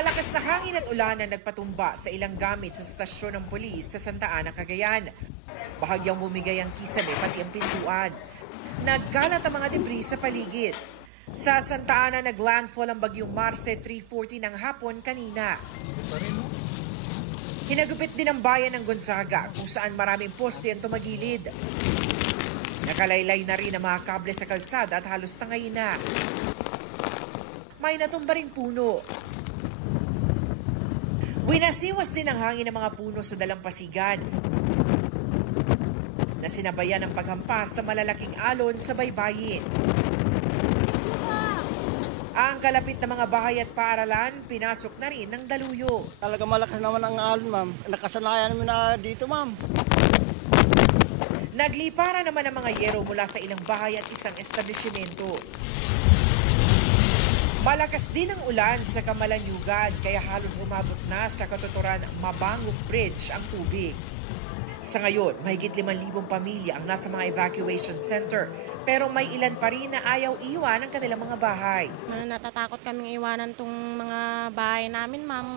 Malakas na hangin at ulan na nagpatumba sa ilang gamit sa stasyon ng pulis sa Santa Ana, Cagayan. Bahagyang bumigay ang kisame pati ang pintuan. Nagkalat ang mga debris sa paligid. Sa Santa Ana, naglandfall ang bagyong Marce 3:40 ng hapon kanina. Hinagupit din ang bayan ng Gonzaga kung saan maraming poste ang tumagilid. Nakalaylay na rin ang mga kable sa kalsada at halos tangayin na. May natumba ring puno. Winasiwas din ang hangin ng mga puno sa dalampasigan na sinabayan ng paghampas sa malalaking alon sa baybayin. Ang kalapit na mga bahay at paaralan, pinasok na rin ng daluyo. Talaga malakas naman ang alon, ma'am. Nakasanayan namin na dito, ma'am. Naglipara naman ang mga yero mula sa ilang bahay at isang establishmento. Malakas din ang ulan sa Kamalanyugan kaya halos umabot na sa katuturan Mabangok Bridge ang tubig. Sa ngayon, mahigit 5,000 pamilya ang nasa mga evacuation center pero may ilan pa rin na ayaw iwan ang kanilang mga bahay. Natatakot kaming iwanan tong mga bahay namin, ma'am.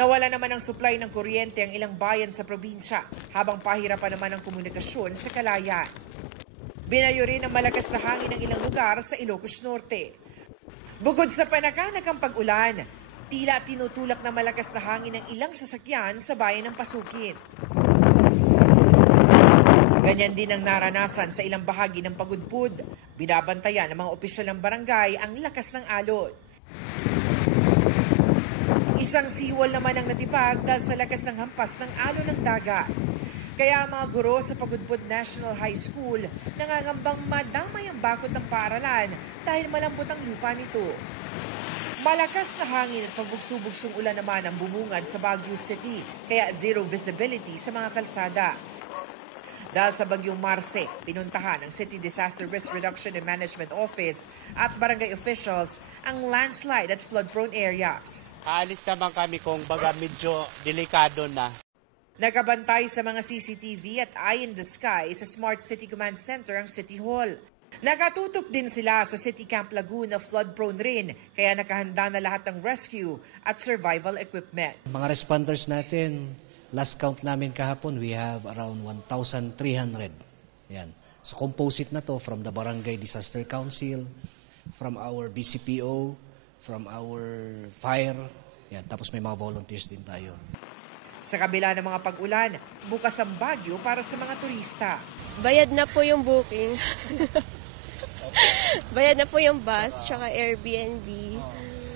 Nawala naman ang supply ng kuryente ang ilang bayan sa probinsya habang pahirapan naman ang komunikasyon sa Calayan. Binayo rin ang malakas na hangin ng ilang lugar sa Ilocos Norte. Bukod sa panakanakang pag-ulan, tila tinutulak na malakas na hangin ng ilang sasakyan sa bayan ng Pasukin. Ganyan din ang naranasan sa ilang bahagi ng Pagudpud. Binabantayan ng mga opisyal ng barangay ang lakas ng alon. Isang seawall naman ang natipag dahil sa lakas ng hampas ng alon ng dagat. Kaya ang mga guro sa Pagudpud National High School nangangambang madamay ang bakod ng paaralan dahil malambot ang lupa nito. Malakas na hangin at pabugso-bugsong ulan naman ang bumungad sa Baguio City, kaya zero visibility sa mga kalsada. Dahil sa bagyong Marce, pinuntahan ng City Disaster Risk Reduction and Management Office at barangay officials ang landslide at flood-prone areas. Aalis naman kami kung baga medyo delikado na. Nakabantay sa mga CCTV at Eye in the Sky sa Smart City Command Center ang City Hall. Nakatutok din sila sa City Camp Laguna, flood-prone rin, kaya nakahanda na lahat ng rescue at survival equipment. Mga responders natin, last count namin kahapon, we have around 1,300. Yan. So composite na to from the Barangay Disaster Council, from our BCPO, from our fire. Yan. Tapos may mga volunteers din tayo. Sa kabila ng mga pag-ulan, bukas ang Baguio para sa mga turista. Bayad na po yung booking. Bayad na po yung bus, tsaka Airbnb.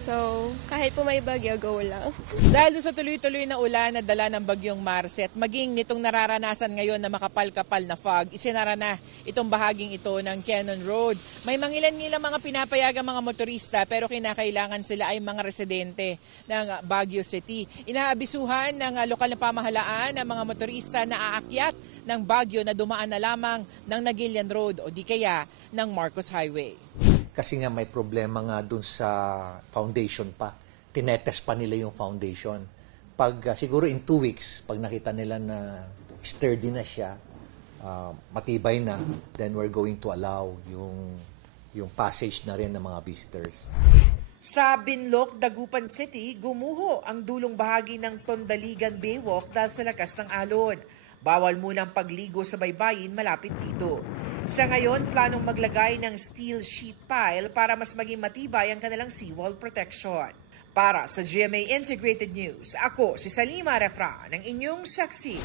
So, kahit po may bagyo, go lang. Dahil sa tuloy-tuloy na ulan na dala ng bagyong Marce at maging nitong nararanasan ngayon na makapal-kapal na fog, isinara na itong bahaging ito ng Cannon Road. May mangilan-ngilang mga pinapayagang mga motorista pero kinakailangan sila ay mga residente ng Baguio City. Inaabisuhan ng lokal na pamahalaan ang mga motorista na aakyat ng Baguio na dumaan na lamang ng Nagilian Road o di kaya ng Marcos Highway. Kasi nga may problema nga dun sa foundation pa. Tinetest pa nila yung foundation. Pag siguro in 2 weeks, pag nakita nila na sturdy na siya, matibay na, then we're going to allow yung passage na rin ng mga visitors. Sa Binloc, Dagupan City, gumuho ang dulong bahagi ng Tondaligan Baywalk dahil sa lakas ng alon. Bawal muna ang pagligo sa baybayin malapit dito. Sa ngayon, planong maglagay ng steel sheet pile para mas maging matibay ang kanilang seawall protection. Para sa GMA Integrated News, ako si Salima Refra ng inyong saksi.